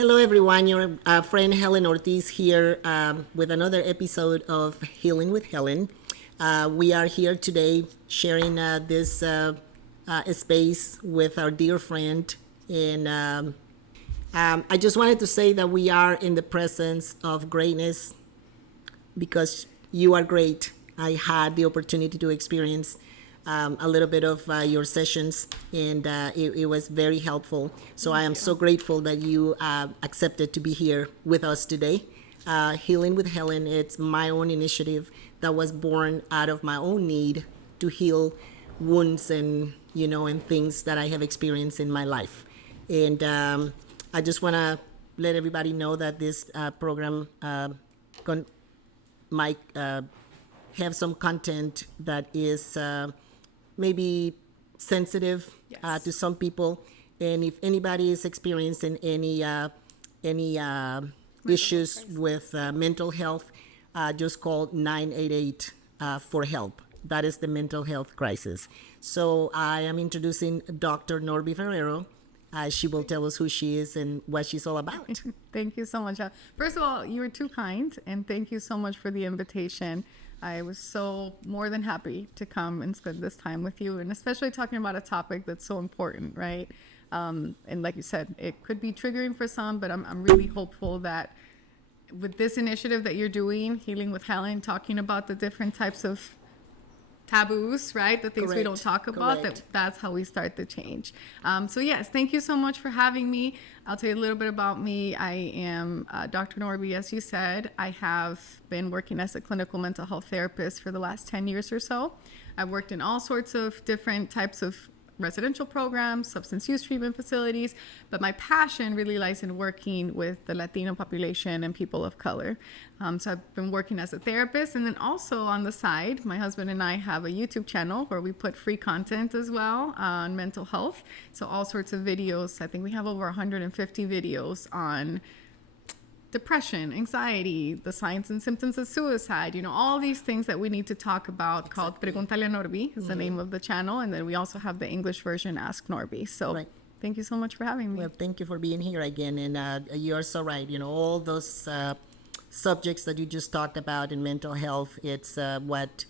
Hello, everyone. Your friend Helen Ortiz here with another episode of Healing with Helen. We are here today sharing this space with our dear friend. And I just wanted to say that we are in the presence of greatness because you are great. I had the opportunity to experience a little bit of your sessions, and it was very helpful. So I am so grateful that you accepted to be here with us today. Healing with Helen, it's my own initiative that was born out of my own need to heal wounds and things that I have experienced in my life. And I just want to let everybody know that this program might have some content that is maybe sensitive to some people. And if anybody is experiencing any issues with mental health, just call 988 for help. That is the mental health crisis. So I am introducing Dr. Norby Ferrero. She will tell us who she is and what she's all about. Thank you so much. First of all, you were too kind, and thank you so much for the invitation. I was so more than happy to come and spend this time with you, and especially talking about a topic that's so important, right? And like you said, it could be triggering for some, but I'm really hopeful that with this initiative that you're doing, Healing with Helen, talking about the different types of taboos, right? The things we don't talk about, that's how we start the change. So yes, thank you so much for having me. I'll tell you a little bit about me. I am Dr. Norby, as you said. I have been working as a clinical mental health therapist for the last 10 years or so. I've worked in all sorts of different types of residential programs, substance use treatment facilities, but my passion really lies in working with the Latino population and people of color. So I've been working as a therapist, and then also on the side, my husband and I have a YouTube channel where we put free content as well on mental health. So all sorts of videos. I think we have over 150 videos on depression, anxiety, the signs and symptoms of suicide, all these things that we need to talk about, called Preguntale a Norby is the name of the channel. And then we also have the English version, Ask Norby. So thank you so much for having me. Well, thank you for being here again. And you're so right. All those subjects that you just talked about in mental health, it's what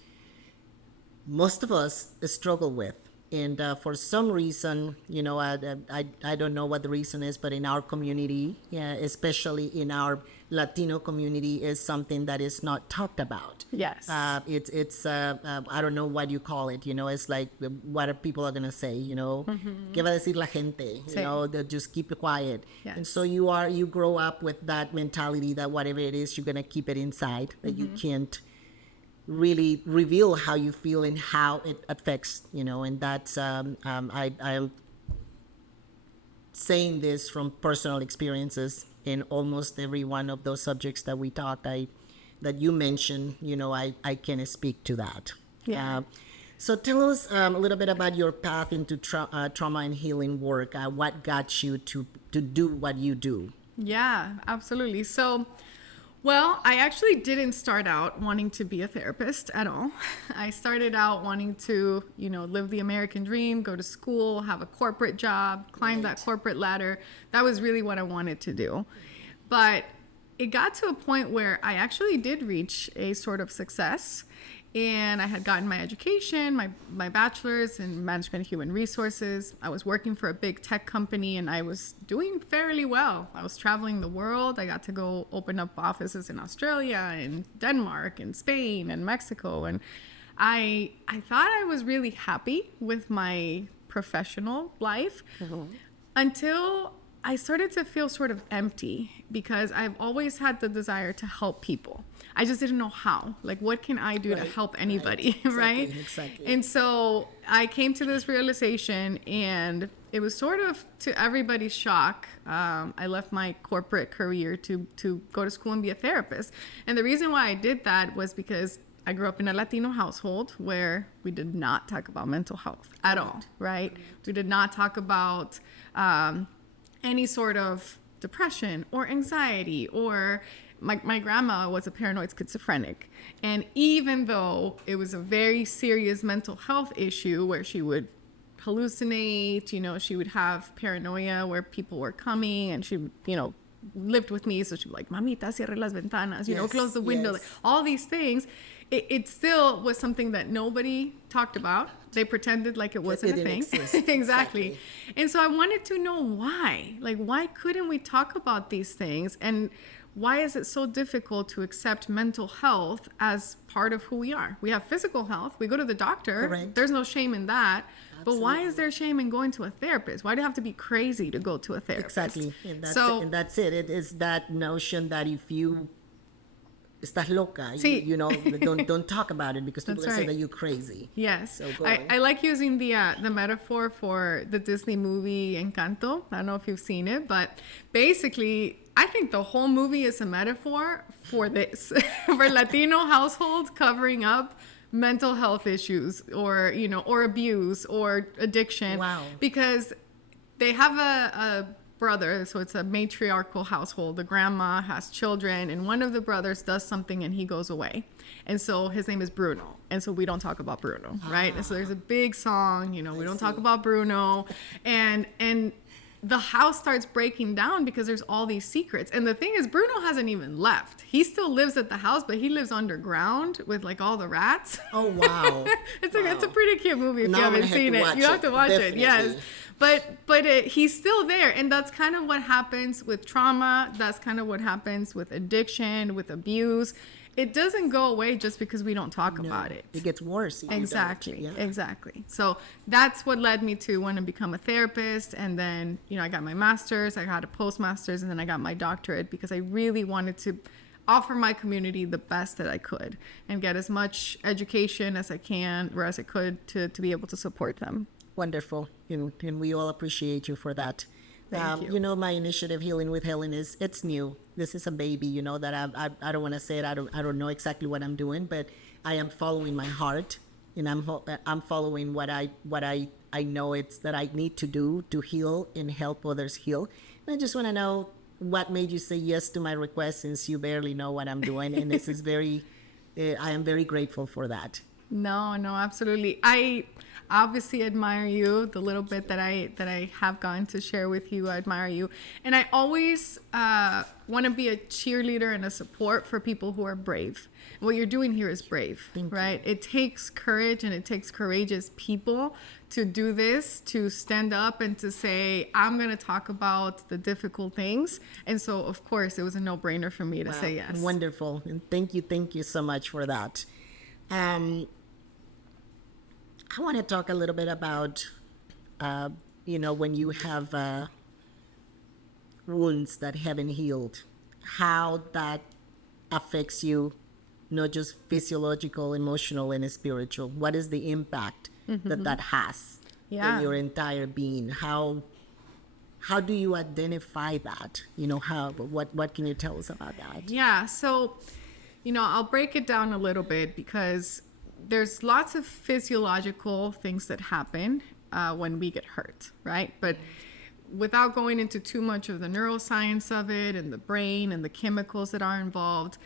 most of us struggle with. And for some reason, I don't know what the reason is, but in our community, especially in our Latino community, is something that is not talked about. Yes. It's I don't know what you call it. It's like, what are people going to say? ¿Qué va a decir la gente? They just keep it quiet. Yes. And so you grow up with that mentality that whatever it is, you're going to keep it inside, that you can't really reveal how you feel and how it affects, and that's I'm saying this from personal experiences in almost every one of those subjects that we talked, that you mentioned, I can speak to that. Yeah. So tell us a little bit about your path into trauma and healing work. What got you to do what you do? Yeah, absolutely. So, well, I actually didn't start out wanting to be a therapist at all. I started out wanting to, live the American dream, go to school, have a corporate job, climb that corporate ladder. That was really what I wanted to do. But it got to a point where I actually did reach a sort of success. And I had gotten my education, my bachelor's in management of human resources. I was working for a big tech company, and I was doing fairly well. I was traveling the world. I got to go open up offices in Australia and Denmark and Spain and Mexico. And I thought I was really happy with my professional life until I started to feel sort of empty, because I've always had the desire to help people. I just didn't know how. Like, what can I do to help anybody, right? Exactly. And so I came to this realization, and it was sort of to everybody's shock. I left my corporate career to go to school and be a therapist. And the reason why I did that was because I grew up in a Latino household where we did not talk about mental health at all, right? We did not talk about any sort of depression or anxiety, or my grandma was a paranoid schizophrenic. And even though it was a very serious mental health issue where she would hallucinate, she would have paranoia where people were coming, and she would, lived with me, so she'd be like, "Mamita, cierre las ventanas," you know, Yes, close the window, yes. like, all these things. It still was something that nobody talked about. They pretended like it wasn't a didn't thing. exist. Exactly. Exactly. And so I wanted to know why. Like, why couldn't we talk about these things? And why is it so difficult to accept mental health as part of who we are? We have physical health. We go to the doctor. Correct. There's no shame in that. But why Absolutely. is there shame in going to a therapist? Why do you have to be crazy to go to a therapist? Exactly. And So, that's it. It is that notion that if you estás loca, Sí. you know, don't talk about it because people That's say right. that you're crazy. yes, So go I, on. I like using the metaphor for the Disney movie Encanto. I don't know if you've seen it, but basically, I think the whole movie is a metaphor for this, for Latino households covering up mental health issues or, you know, or abuse or addiction. Wow. Because they have a brother, so it's a matriarchal household. The grandma has children, and one of the brothers does something and he goes away. And so his name is Bruno. And so we don't talk about Bruno, right? And so there's a big song, you know, we don't talk about Bruno. And the house starts breaking down because there's all these secrets. And the thing is, Bruno hasn't even left. He still lives at the house, but he lives underground with like all the rats. Oh, wow. It's a pretty cute movie if Now you I'm gonna haven't have seen to it. watch You have it, to watch it, yes. definitely. But he's still there, and that's kind of what happens with trauma. That's kind of what happens with addiction, with abuse. It doesn't go away just because we don't talk about it. It gets worse. if you don't. Exactly, Yeah. exactly. So that's what led me to want to become a therapist. And then, you know, I got my master's, I got a postmaster's, and then I got my doctorate because I really wanted to offer my community the best that I could and get as much education as I can or as I could to be able to support them. Wonderful. And we all appreciate you for that. Thank you. You know, my initiative, Healing with Helen, it's new. This is a baby, you know, that I don't want to say it. I don't know exactly what I'm doing, but I am following my heart, and I'm following what I know it's that I need to do to heal and help others heal. And I just want to know what made you say yes to my request, since you barely know what I'm doing, and this is I am very grateful for that. No, absolutely. I obviously admire you. The little bit that I have gotten to share with you, I admire you. And I always want to be a cheerleader and a support for people who are brave. What you're doing here is brave, right? It takes courage, and it takes courageous people to do this, to stand up and to say, I'm going to talk about the difficult things. And so, of course, it was a no-brainer for me to say yes. Wonderful. And thank you so much for that. I want to talk a little bit about, you know, when you have wounds that haven't healed, how that affects you, not just physiological, emotional, and spiritual. What is the impact that has Yeah. in your entire being? How do you identify that? You know, what can you tell us about that? Yeah, so, you know, I'll break it down a little bit because there's lots of physiological things that happen when we get hurt, right? But without going into too much of the neuroscience of it and the brain and the chemicals that are involved,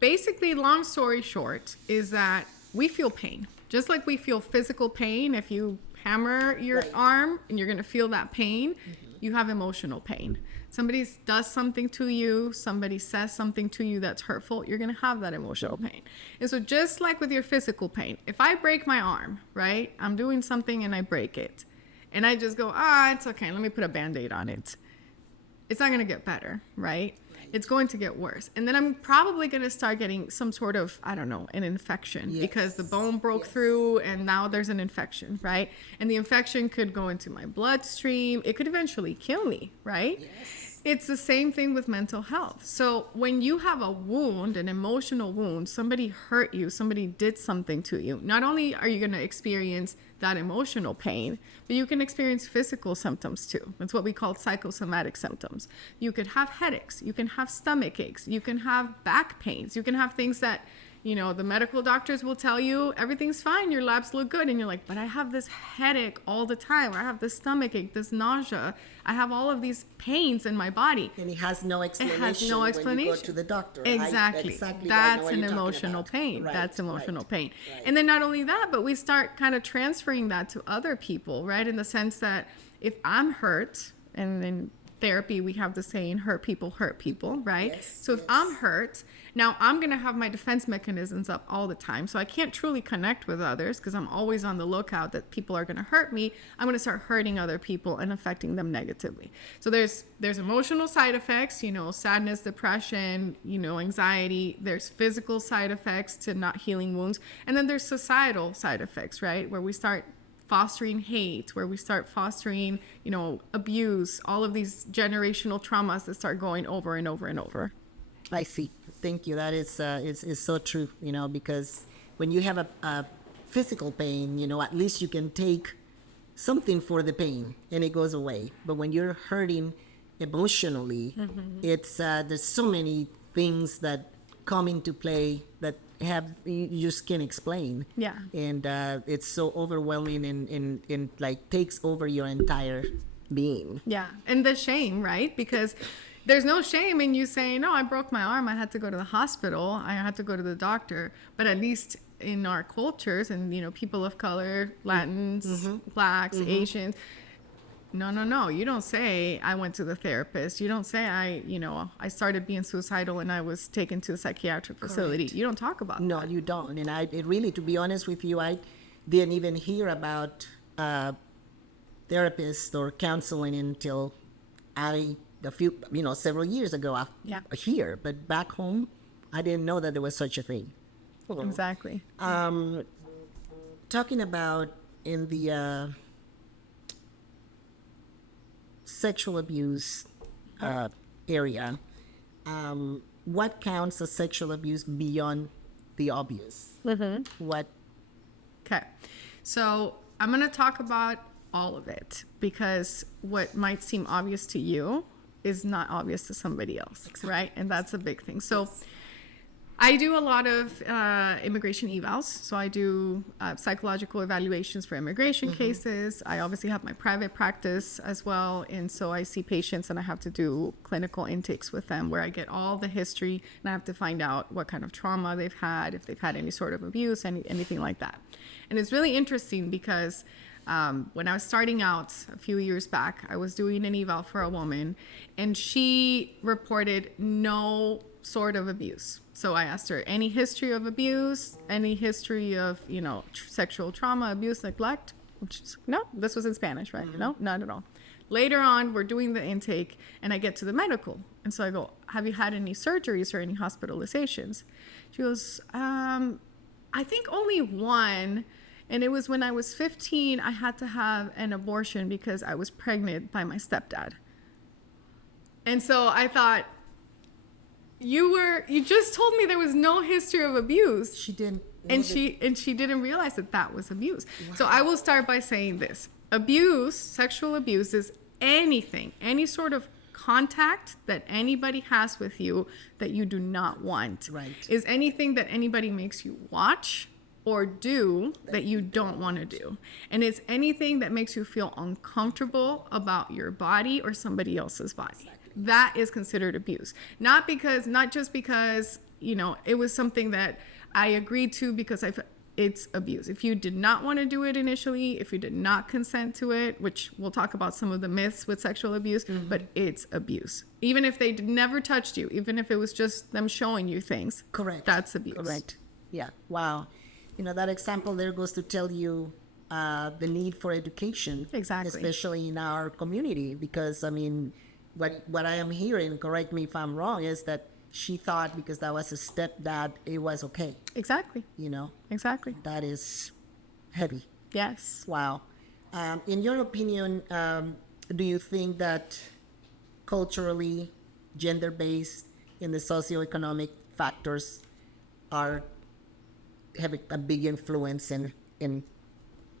basically, long story short, is that we feel pain. Just like we feel physical pain, if you hammer your arm and you're going to feel that pain, you have emotional pain. Somebody does something to you, somebody says something to you that's hurtful, you're going to have that emotional pain. And so just like with your physical pain, if I break my arm, right, I'm doing something and I break it, and I just go, it's okay, let me put a Band-Aid on it. It's not going to get better, right? It's going to get worse. And then I'm probably going to start getting some sort of, I don't know, an infection because the bone broke through and now there's an infection, right? And the infection could go into my bloodstream. It could eventually kill me, right? It's the same thing with mental health. So when you have a wound, an emotional wound, somebody hurt you, somebody did something to you, not only are you going to experience that emotional pain, but you can experience physical symptoms too. That's what we call psychosomatic symptoms. You could have headaches, you can have stomach aches, you can have back pains, you can have things that, you know, the medical doctors will tell you everything's fine, your labs look good, and you're like, but I have this headache all the time, or I have this stomach ache, this nausea, I have all of these pains in my body. And it has no explanation. It has no explanation. When you go to the doctor. Exactly. I know That's what an you're talking emotional about. pain. Right, That's emotional right, pain. right. And then not only that, but we start kind of transferring that to other people, right? In the sense that if I'm hurt, and then therapy, we have the saying, hurt people, right? Yes, So if I'm hurt, now I'm going to have my defense mechanisms up all the time. So I can't truly connect with others because I'm always on the lookout that people are going to hurt me. I'm going to start hurting other people and affecting them negatively. So there's emotional side effects, sadness, depression, anxiety. There's physical side effects to not healing wounds. And then there's societal side effects, right? Where we start fostering hate, where we start fostering, abuse, all of these generational traumas that start going over and over and over. I see. Thank you. That is so true, because when you have a physical pain, at least you can take something for the pain and it goes away. But when you're hurting emotionally, it's there's so many things that come into play that you just can't explain. Yeah. And it's so overwhelming and like takes over your entire being. Yeah. And the shame, right? Because there's no shame in you saying, no, I broke my arm. I had to go to the hospital. I had to go to the doctor. But at least in our cultures and, people of color, Latins, Blacks, Asians, no. You don't say I went to the therapist. You don't say I started being suicidal and I was taken to a psychiatric facility. Correct. You don't talk about No, that. you don't. And it really, to be honest with you, I didn't even hear about therapists or counseling until several years ago Yeah. here. But back home, I didn't know that there was such a thing. Exactly. Talking about in the sexual abuse area, what counts as sexual abuse beyond the obvious? What? Okay. So I'm going to talk about all of it because what might seem obvious to you is not obvious to somebody else, right? And that's a big thing. So I do a lot of immigration evals. So I do psychological evaluations for immigration cases. I obviously have my private practice as well. And so I see patients and I have to do clinical intakes with them where I get all the history and I have to find out what kind of trauma they've had, if they've had any sort of abuse, anything like that. And it's really interesting because when I was starting out a few years back, I was doing an eval for a woman and she reported no sort of abuse. So I asked her, any history of abuse, any history of, sexual trauma, abuse, neglect? And she's like, no, this was in Spanish, right? No, not at all. Later on, we're doing the intake and I get to the medical. And so I go, have you had any surgeries or any hospitalizations? She goes, I think only one. And it was when I was 15, I had to have an abortion because I was pregnant by my stepdad. And so I thought, you just told me there was no history of abuse. She didn't. And she didn't realize that was abuse. Wow. So I will start by saying this. Abuse, sexual abuse is anything, any sort of contact that anybody has with you that you do not want. Right. Is anything that anybody makes you watch or do that you don't want to do. And it's anything that makes you feel uncomfortable about your body or somebody else's body. Exactly. That is considered abuse. Not just because, it was something that I agreed to because it's abuse. If you did not want to do it initially, if you did not consent to it, which we'll talk about some of the myths with sexual abuse, but it's abuse. Even if they never touched you, even if it was just them showing you things. Correct. That's abuse. Correct. Yeah. Wow. That example there goes to tell you the need for education. Exactly. Especially in our community, because what I am hearing, correct me if I'm wrong, is that she thought because that was a stepdad, it was okay. Exactly. Exactly. That is heavy. Yes. Wow. In your opinion, do you think that culturally, gender-based, and the socioeconomic factors have a big influence in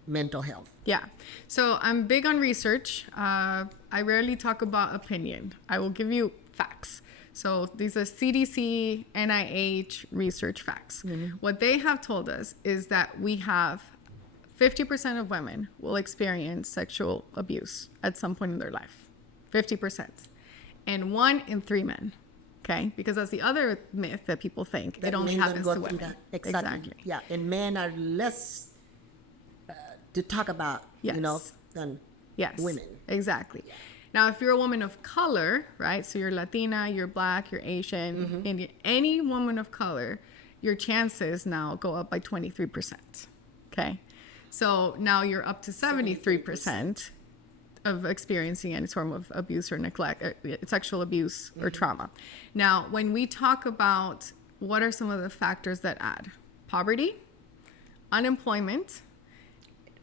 mental health? Yeah. So I'm big on research. I rarely talk about opinion. I will give you facts. So these are CDC, NIH research facts. What they have told us is that we have 50% of women will experience sexual abuse at some point in their life. 50%. And 1 in 3 men. Okay? Because that's the other myth that people think. It only happens to women. Exactly. Yeah. And men are less to talk about, Yes. than Yes. women. Exactly. Now, if you're a woman of color, right? So you're Latina, you're Black, you're Asian, Indian, any woman of color, your chances now go up by 23%. Okay. So now you're up to 73% of experiencing any form of abuse or neglect, sexual abuse or trauma. Now, when we talk about what are some of the factors that add, poverty, unemployment,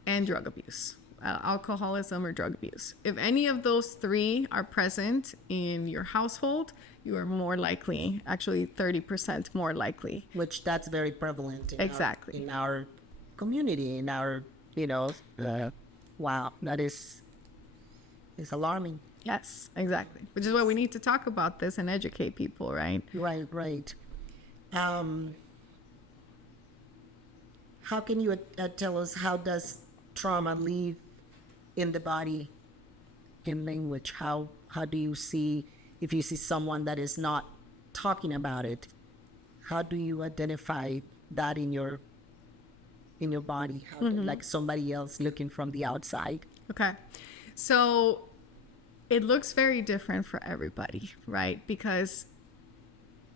and drug abuse, alcoholism or drug abuse. If any of those three are present in your household, you are more likely, actually 30% more likely. Which that's very prevalent Exactly. in our community, in our, wow, that is alarming. Yes, exactly. Which is why we need to talk about this and educate people, right? Right. How can you tell us, how does trauma live in the body in language? How do you see, if you see someone that is not talking about it, how do you identify that in your body? How, like somebody else looking from the outside? Okay. So it looks very different for everybody, right? Because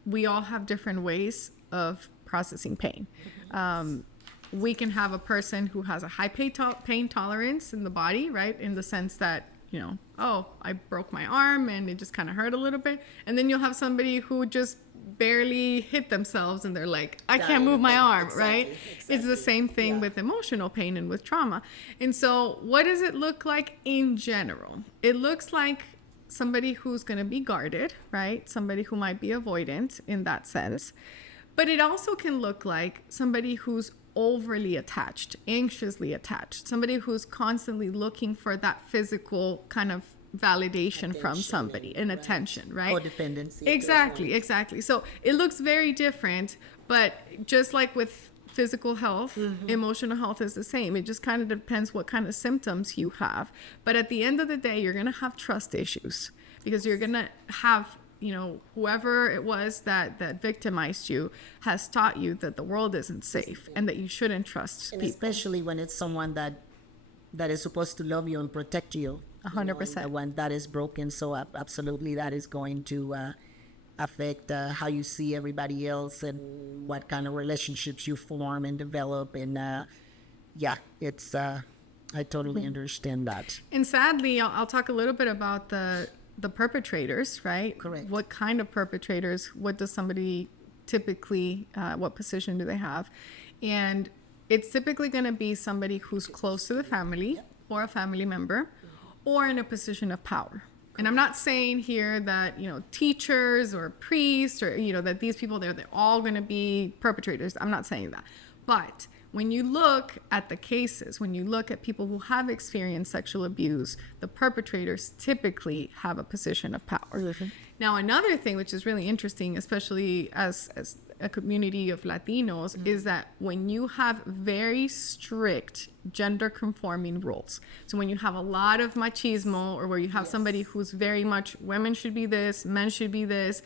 we all have different ways of processing pain. We can have a person who has a high pain tolerance in the body, right? In the sense that, oh, I broke my arm and it just kind of hurt a little bit. And then you'll have somebody who just barely hit themselves and they're like, I can't move my arm, right? Exactly. It's the same thing with emotional pain and with trauma. And so what does it look like in general? It looks like somebody who's going to be guarded, right? Somebody who might be avoidant in that sense. But it also can look like somebody who's overly attached, anxiously attached, somebody who's constantly looking for that physical kind of validation from somebody and attention, right? Codependency. Exactly. So it looks very different, but just like with physical health, emotional health is the same. It just kind of depends what kind of symptoms you have. But at the end of the day, you're going to have trust issues because you're going to have, whoever it was that victimized you has taught you that the world isn't safe and that you shouldn't trust people. Especially when it's someone that is supposed to love you and protect you. 100%. When that is broken, so absolutely that is going to affect how you see everybody else and what kind of relationships you form and develop. And it's I totally understand that. And sadly, I'll talk a little bit about the perpetrators, right? Correct. What kind of perpetrators? What does somebody typically, what position do they have? And it's typically going to be somebody who's close to the family or a family member or in a position of power. And I'm not saying here that, teachers or priests or, that these people, they're all going to be perpetrators. I'm not saying that. But when you look at the cases, when you look at people who have experienced sexual abuse, the perpetrators typically have a position of power. Now, another thing which is really interesting, especially as a community of Latinos, is that when you have very strict gender conforming roles, so when you have a lot of machismo or where you have somebody who's very much women should be this, men should be this,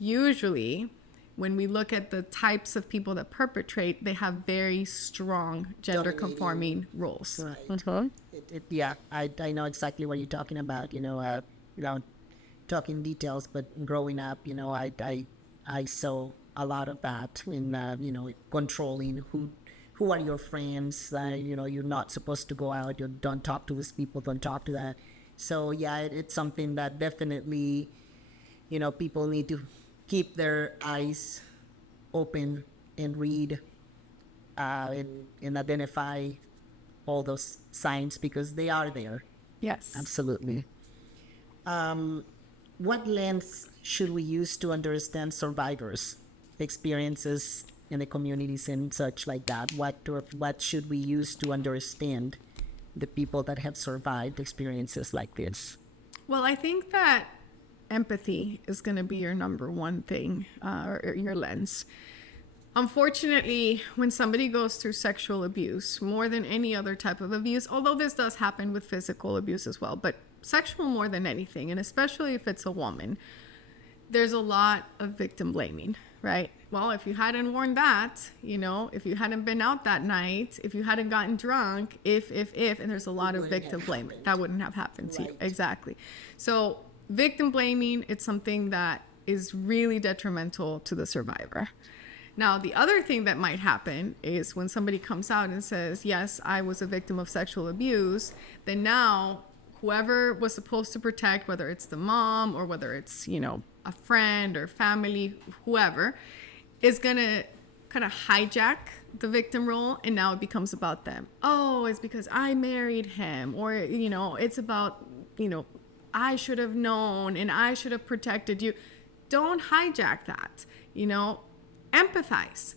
usually when we look at the types of people that perpetrate, they have very strong gender conforming roles. Right. I know exactly what you're talking about, without talking details, but growing up, I saw a lot of that in, controlling who are your friends, you're not supposed to go out, you don't talk to these people, don't talk to that. So it's something that definitely, people need to keep their eyes open and read and identify all those signs because they are there. Yes. Absolutely. What lens should we use to understand survivors' experiences in the communities and such like that? What should we use to understand the people that have survived experiences like this? Well, I think that empathy is going to be your number one thing, or your lens. Unfortunately, when somebody goes through sexual abuse, more than any other type of abuse, although this does happen with physical abuse as well, but sexual more than anything, and especially if it's a woman, there's a lot of victim blaming, right? Well, if you hadn't worn that, if you hadn't been out that night, if you hadn't gotten drunk, and there's a lot of victim blaming, that wouldn't have happened to you. Right. Exactly. So victim blaming, it's something that is really detrimental to the survivor. Now, the other thing that might happen is when somebody comes out and says, yes, I was a victim of sexual abuse, then now whoever was supposed to protect, whether it's the mom or whether it's, a friend or family, whoever, is going to kind of hijack the victim role, and now it becomes about them. Oh, it's because I married him, or, it's about, I should have known and I should have protected you. Don't hijack that, empathize.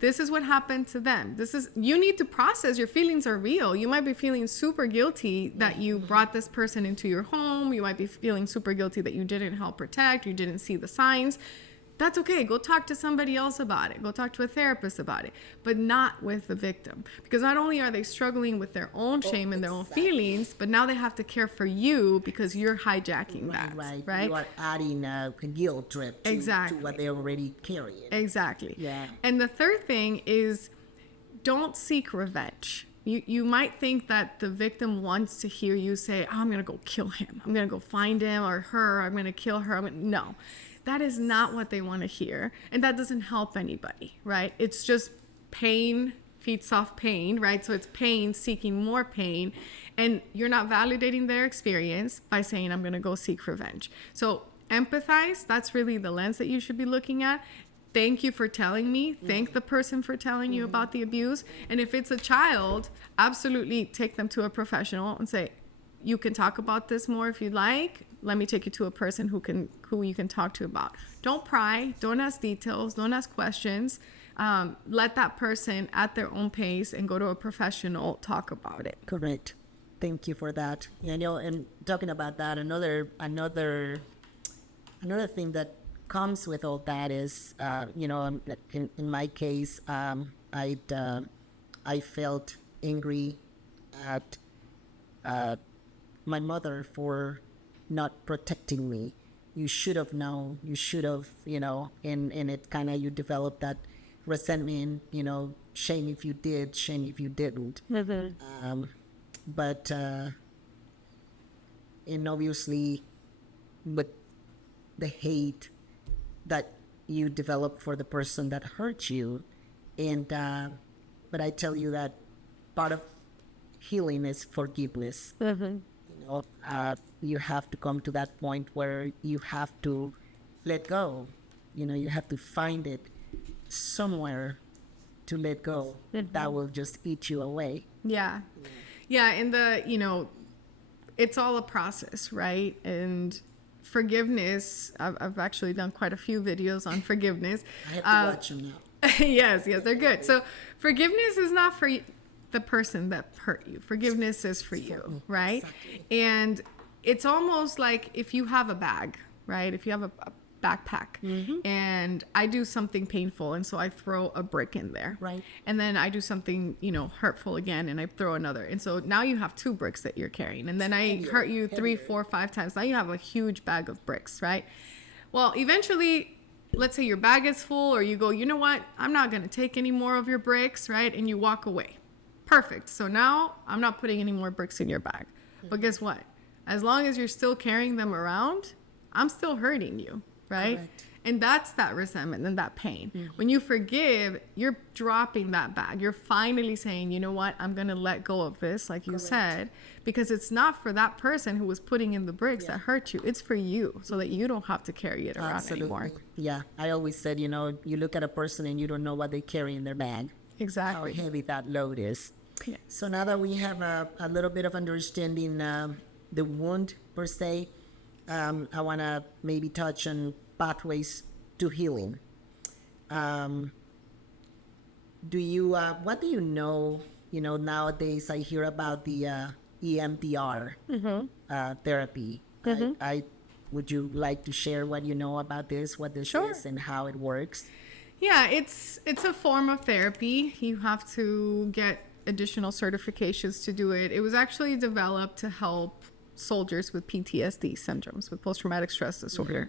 This is what happened to them. You need to process. Your feelings are real. You might be feeling super guilty that you brought this person into your home. You might be feeling super guilty that you didn't help protect. You didn't see the signs. That's okay. Go talk to somebody else about it. Go talk to a therapist about it, but not with the victim. Because not only are they struggling with their own shame and their own feelings, but now they have to care for you because you're hijacking that. Right? You are adding a guilt trip to what they're already carrying. Exactly. Yeah. And the third thing is, don't seek revenge. You might think that the victim wants to hear you say, oh, I'm going to go kill him. I'm going to go find him or her. I'm going to kill her. No. That is not what they want to hear. And that doesn't help anybody, right? It's just pain feeds off pain, right? So it's pain seeking more pain. And you're not validating their experience by saying, I'm going to go seek revenge. So empathize. That's really the lens that you should be looking at. Thank you for telling me. Thank the person for telling you about the abuse. And if it's a child, absolutely take them to a professional and say, you can talk about this more if you'd like. Let me take you to a person who you can talk to about. Don't pry. Don't ask details. Don't ask questions. Let that person at their own pace and go to a professional talk about it. Correct. Thank you for that. And talking about that, another thing that comes with all that is, in my case, I felt angry at my mother for not protecting me. You should have known. You should have, and it kind of, you develop that resentment, shame if you did, shame if you didn't. But and obviously, with the hate that you develop for the person that hurt you, and but I tell you that part of healing is forgiveness. You have to come to that point where you have to let go. You have to find it somewhere to let go. That will just eat you away. Yeah. And it's all a process, right? And forgiveness, I've actually done quite a few videos on forgiveness. I have to watch them now. Yes, they're good. So forgiveness is not for the person that hurt you. Forgiveness is for you, right? Exactly. And it's almost like if you have a bag, right? If you have a backpack and I do something painful and so I throw a brick in there. Right. And then I do something, hurtful again and I throw another. And so now you have 2 bricks that you're carrying. And then I hurt you 3, 4, 5 times. Now you have a huge bag of bricks, right? Well, eventually, let's say your bag is full or you go, you know what? I'm not going to take any more of your bricks, right? And you walk away. Perfect. So now I'm not putting any more bricks in your bag. But guess what? As long as you're still carrying them around, I'm still hurting you, right? Correct. And that's that resentment and that pain. When you forgive, you're dropping that bag. You're finally saying, you know what? I'm going to let go of this, like you said, because it's not for that person who was putting in the bricks that hurt you. It's for you so that you don't have to carry it around anymore. Yeah. I always said, you look at a person and you don't know what they carry in their bag. Exactly. How heavy that load is. Yes. So now that we have a little bit of understanding the wound per se, I want to maybe touch on pathways to healing. What do you know? Nowadays I hear about the EMDR therapy. Would you like to share what you know about this, what this is, and how it works? Yeah, it's a form of therapy. You have to get additional certifications to do it. It was actually developed to help soldiers with PTSD syndromes, with post-traumatic stress disorder.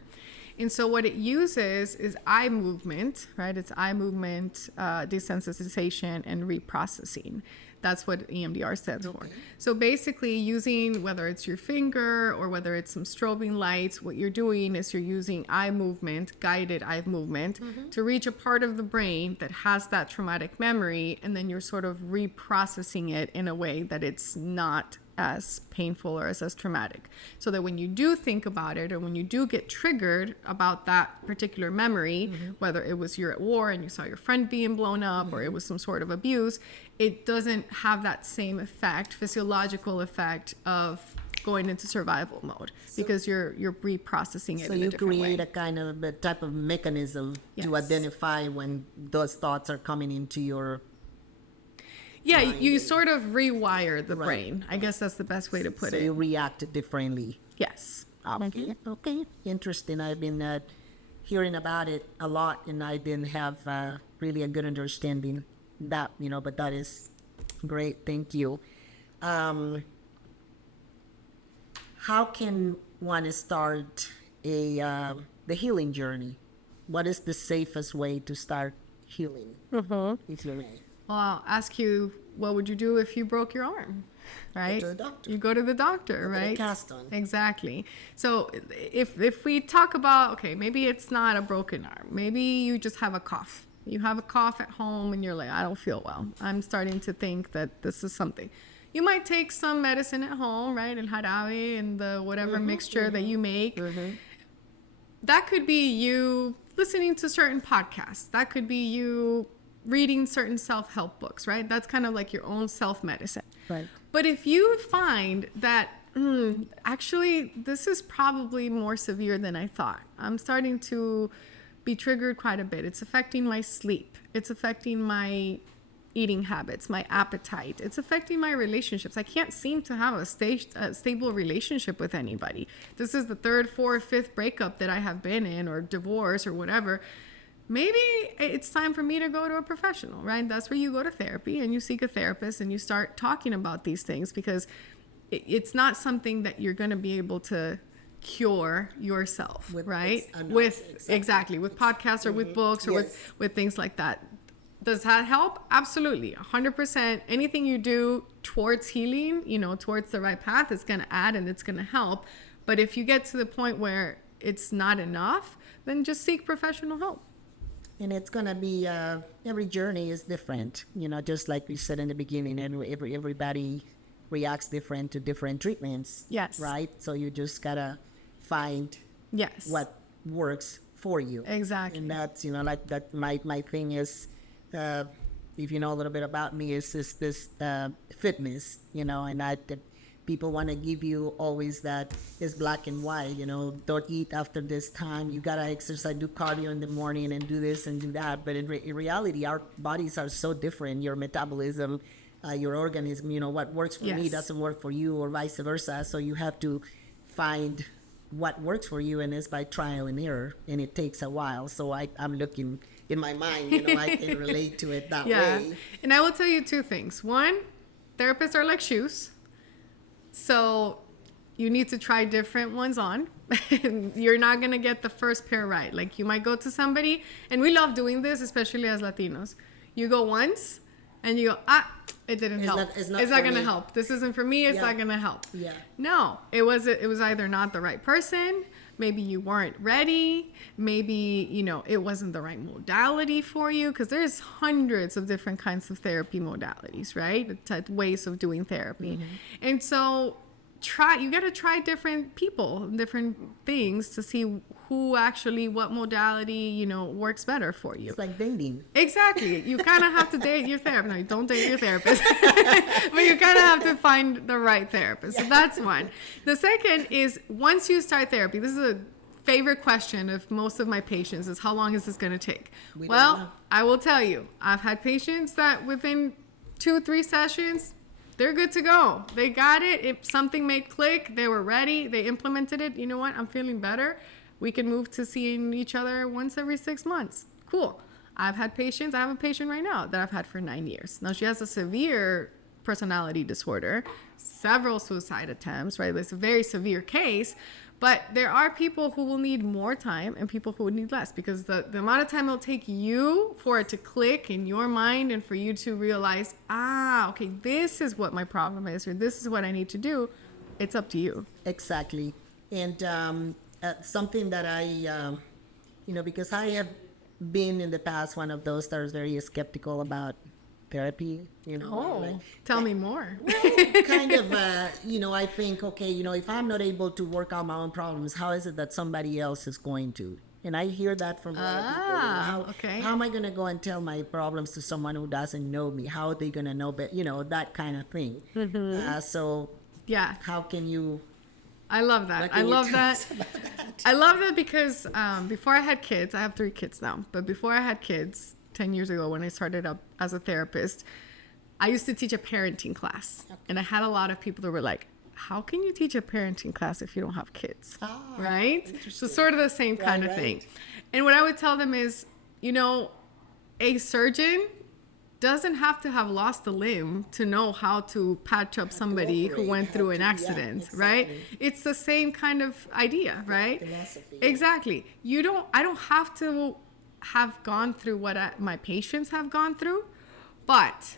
And so what it uses is eye movement, right? It's eye movement, desensitization, and reprocessing. That's what EMDR stands for. So basically using, whether it's your finger or whether it's some strobing lights, what you're doing is you're using eye movement, guided eye movement, to reach a part of the brain that has that traumatic memory, and then you're sort of reprocessing it in a way that it's not as painful or as traumatic, so that when you do think about it, or when you do get triggered about that particular memory, whether it was you're at war and you saw your friend being blown up, or it was some sort of abuse, it doesn't have that same effect, physiological effect of going into survival mode, because you're reprocessing it. So in a you different create way. a kind of a type of mechanism to Yes. identify when those thoughts are coming into your. Yeah, you sort of rewire the Right. brain. I guess that's the best way to put So it. you react differently. Yes. Okay, okay, interesting. I've been hearing about it a lot, and I didn't have really a good understanding that, but that is great. Thank you. How can one start the healing journey? What is the safest way to start healing? If you may. Well, I'll ask you, what would you do if you broke your arm? Right? to the doctor. You go to the doctor, Get a right? cast on. Exactly. So if we talk about, okay, maybe it's not a broken arm. Maybe you just have a cough. You have a cough at home and you're like, I don't feel well. I'm starting to think that this is something. You might take some medicine at home, right? And jarabe and the whatever mixture that you make. That could be you listening to certain podcasts. That could be you reading certain self-help books, right? That's kind of like your own self-medicine. Right. But if you find that actually this is probably more severe than I thought, I'm starting to be triggered quite a bit. It's affecting my sleep. It's affecting my eating habits, my appetite. It's affecting my relationships. I can't seem to have a stable relationship with anybody. This is the third, fourth, fifth breakup that I have been in, or divorce or whatever. Maybe it's time for me to go to a professional, right? That's where you go to therapy and you seek a therapist and you start talking about these things, because it's not something that you're going to be able to cure yourself, right? Exactly, with podcasts or with books or with things like that. Does that help? Absolutely, 100%. Anything you do towards healing, towards the right path, is going to add and it's going to help. But if you get to the point where it's not enough, then just seek professional help. And it's going to be, every journey is different, just like we said in the beginning, and everybody reacts different to different treatments. Yes. Right? So you just got to find Yes. what works for you. Exactly. And that's, like that, my thing is, if you know a little bit about me, is this fitness, and people want to give you always that is black and white, don't eat after this time, you gotta exercise, do cardio in the morning and do this and do that. But in reality, our bodies are so different. Your metabolism, your organism, what works for me doesn't work for you, or vice versa. So you have to find what works for you, and it's by trial and error, and it takes a while. So I'm looking in my mind, I can relate to it that way. And I will tell you two things. One, therapists are like shoes. So you need to try different ones on. You're not going to get the first pair right. Like, you might go to somebody, and we love doing this, especially as Latinos. You go once and you go, it didn't help. It's not going to help. This isn't for me. It's not going to help. Yeah. No, it was either not the right person. Maybe you weren't ready. Maybe, it wasn't the right modality for you, because there's hundreds of different kinds of therapy modalities, right? Ways of doing therapy. And so you got to try different people, different things, to see what modality, works better for you. It's like dating. Exactly. You kind of have to date your therapist. No, don't date your therapist. But you kind of have to find the right therapist. So that's one. The second is, once you start therapy, this is a favorite question of most of my patients, is how long is this going to take? Well, I will tell you, I've had patients that within 2-3 sessions, they're good to go. They got it. If something may click, they were ready. They implemented it. You know what? I'm feeling better. We can move to seeing each other once every 6 months. Cool. I have a patient right now that I've had for 9 years. Now, she has a severe personality disorder, several suicide attempts, right? It's a very severe case, But there are people who will need more time and people who would need less, because the amount of time it'll take you for it to click in your mind and for you to realize, okay, this is what my problem is, or this is what I need to do. It's up to you. Exactly. And something that because I have been in the past one of those that is very skeptical about therapy, Tell me more. kind of, I think, okay, if I'm not able to work out my own problems, how is it that somebody else is going to? And I hear that from a lot of people. How am I going to go and tell my problems to someone who doesn't know me? How are they going to know? But, that kind of thing. So, yeah. How can you... I love that. I love that. I love that because before I had kids, I have 3 kids now, but before I had kids, 10 years ago when I started up as a therapist, I used to teach a parenting class. And I had a lot of people that were like, how can you teach a parenting class if you don't have kids? Right? So sort of the same kind of thing. And what I would tell them is, a surgeon doesn't have to have lost a limb to know how to patch up somebody who went through an accident, right? It's the same kind of idea, right? Philosophy. Exactly. I don't have to have gone through what my patients have gone through, but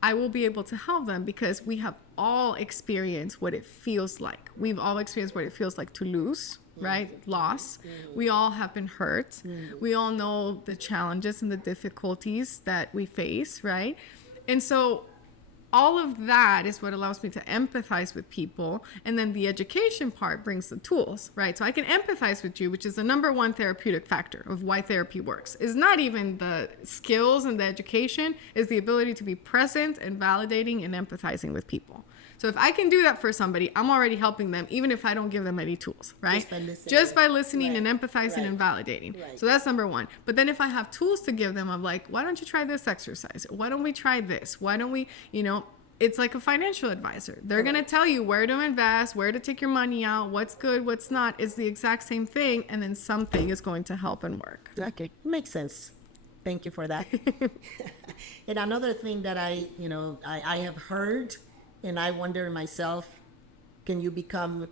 I will be able to help them because we have all experienced what it feels like. We've all experienced what it feels like to lose, right? Loss. We all have been hurt. We all know the challenges and the difficulties that we face, right? And so all of that is what allows me to empathize with people. And then the education part brings the tools, right? So I can empathize with you, which is the number one therapeutic factor of why therapy works. It's not even the skills and the education, it's the ability to be present and validating and empathizing with people. So if I can do that for somebody, I'm already helping them, even if I don't give them any tools, right? Just by listening and empathizing and validating. So that's number one. But then if I have tools to give them, I'm like, why don't you try this exercise? Why don't we try this? Why don't we, it's like a financial advisor. They're going to tell you where to invest, where to take your money out, what's good, what's not. It's the exact same thing. And then something is going to help and work. Okay. Makes sense. Thank you for that. And another thing that I have heard, and I wonder myself, can you become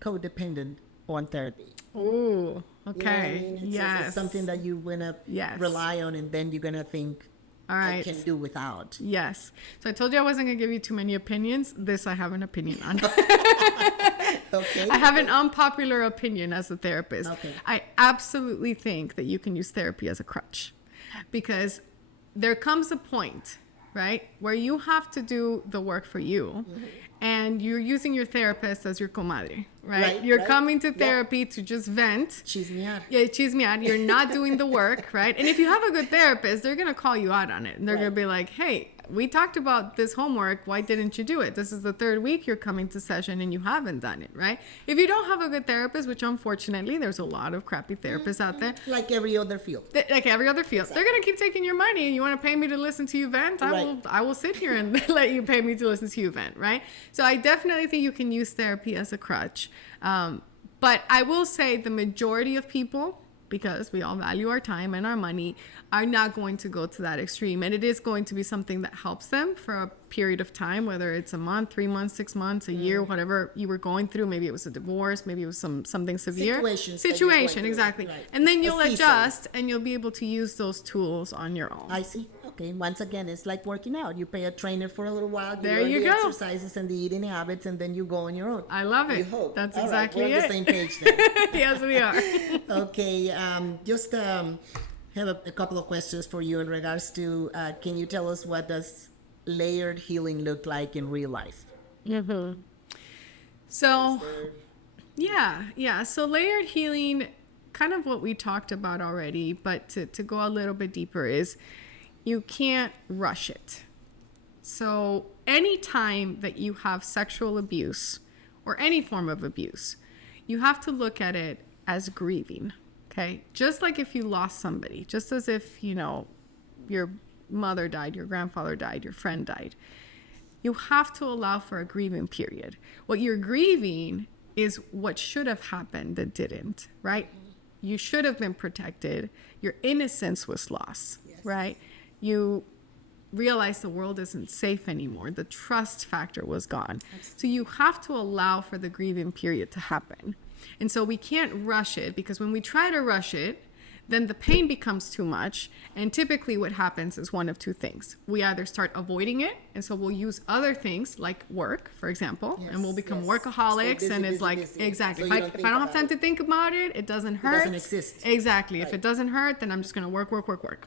codependent on therapy? Oh, okay. It's something that you want to rely on, and then you're going to think, all right, I can do without. Yes. So I told you I wasn't going to give you too many opinions. This I have an opinion on. Okay. I have an unpopular opinion as a therapist. Okay. I absolutely think that you can use therapy as a crutch, because there comes a point, right, where you have to do the work for you, and you're using your therapist as your comadre, right? You're coming to therapy to just vent. Cheese me out. Yeah, cheese me out. You're not doing the work, right? And if you have a good therapist, they're going to call you out on it. And they're going to be like, hey, we talked about this homework. Why didn't you do it? This is the 3rd week you're coming to session and you haven't done it, right? If you don't have a good therapist, which unfortunately there's a lot of crappy therapists out there. Like every other field. Like every other field. Exactly. They're going to keep taking your money, and you want to pay me to listen to you vent? I will sit here and let you pay me to listen to you vent, right? So I definitely think you can use therapy as a crutch. But I will say the majority of people, because we all value our time and our money, are not going to go to that extreme. And it is going to be something that helps them for a period of time, whether it's a month, 3 months, 6 months, a year, whatever you were going through. Maybe it was a divorce, maybe it was something severe. Situation, exactly. Right. And then you'll adjust and you'll be able to use those tools on your own. I see. Okay. Once again, it's like working out. You pay a trainer for a little while. There you go. The exercises and the eating habits, and then you go on your own. I love it. You hope. That's all exactly right. We're it. on the same page then. Yes, we are. Okay. Just have a couple of questions for you in regards to, can you tell us what does layered healing look like in real life? So, yeah. So layered healing, kind of what we talked about already, but to go a little bit deeper, is you can't rush it. So anytime that you have sexual abuse or any form of abuse, you have to look at it as grieving. Okay, just like if you lost somebody, just as if, your mother died, your grandfather died, your friend died, you have to allow for a grieving period. What you're grieving is what should have happened that didn't, right? You should have been protected. Your innocence was lost, right? You realized the world isn't safe anymore. The trust factor was gone. So you have to allow for the grieving period to happen. And so we can't rush it, because when we try to rush it, then the pain becomes too much. And typically what happens is one of two things. We either start avoiding it, and so we'll use other things like work, for example, and we'll become workaholics. Stay busy, and it's busy, like, busy. exactly. So If you I, don't if think I don't have about time it. to think about it, it doesn't hurt. doesn't exist. Exactly. If it doesn't hurt, then I'm just going to work,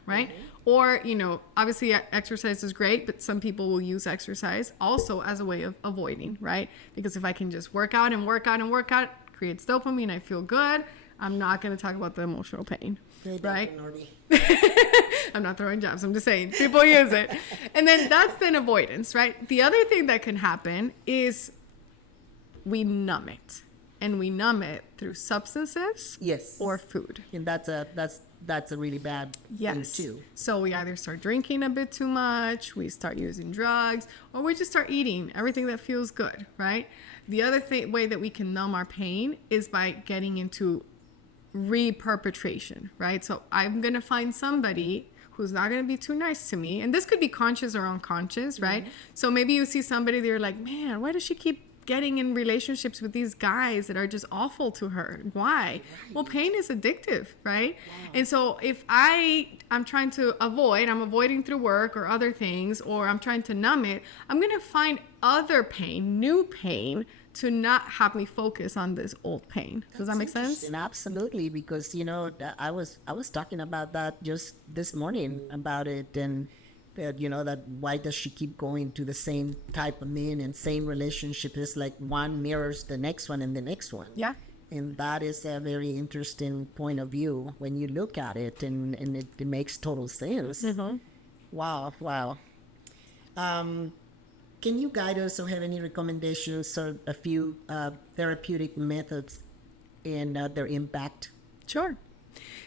right? Or, obviously exercise is great, but some people will use exercise also as a way of avoiding, right? Because if I can just work out, creates dopamine, I feel good. I'm not going to talk about the emotional pain, right? Norby. I'm not throwing jabs. I'm just saying people use it. And then that's then avoidance, right? The other thing that can happen is we numb it, and we numb it through substances Yes. or food. And that's a really bad thing too. So we either start drinking a bit too much, we start using drugs, or we just start eating everything that feels good, right? The other way that we can numb our pain is by getting into reperpetration, right? So I'm going to find somebody who's not going to be too nice to me. And this could be conscious or unconscious, right? So maybe you see somebody that you're like, man, why does she keep getting in relationships with these guys that are just awful to her? Why? Well, pain is addictive, right? And so if I'm trying to I'm avoiding through work or other things, or I'm trying to numb it, I'm going to find other pain, new pain, to not have me focus on this old pain. Does that make sense? And absolutely, because I was talking about that just this morning about it, and that why does she keep going to the same type of men and same relationship? It's like one mirrors the next one and the next one. Yeah. And that is a very interesting point of view when you look at it, and it makes total sense. Wow. Can you guide us or have any recommendations or a few therapeutic methods and their impact? Sure.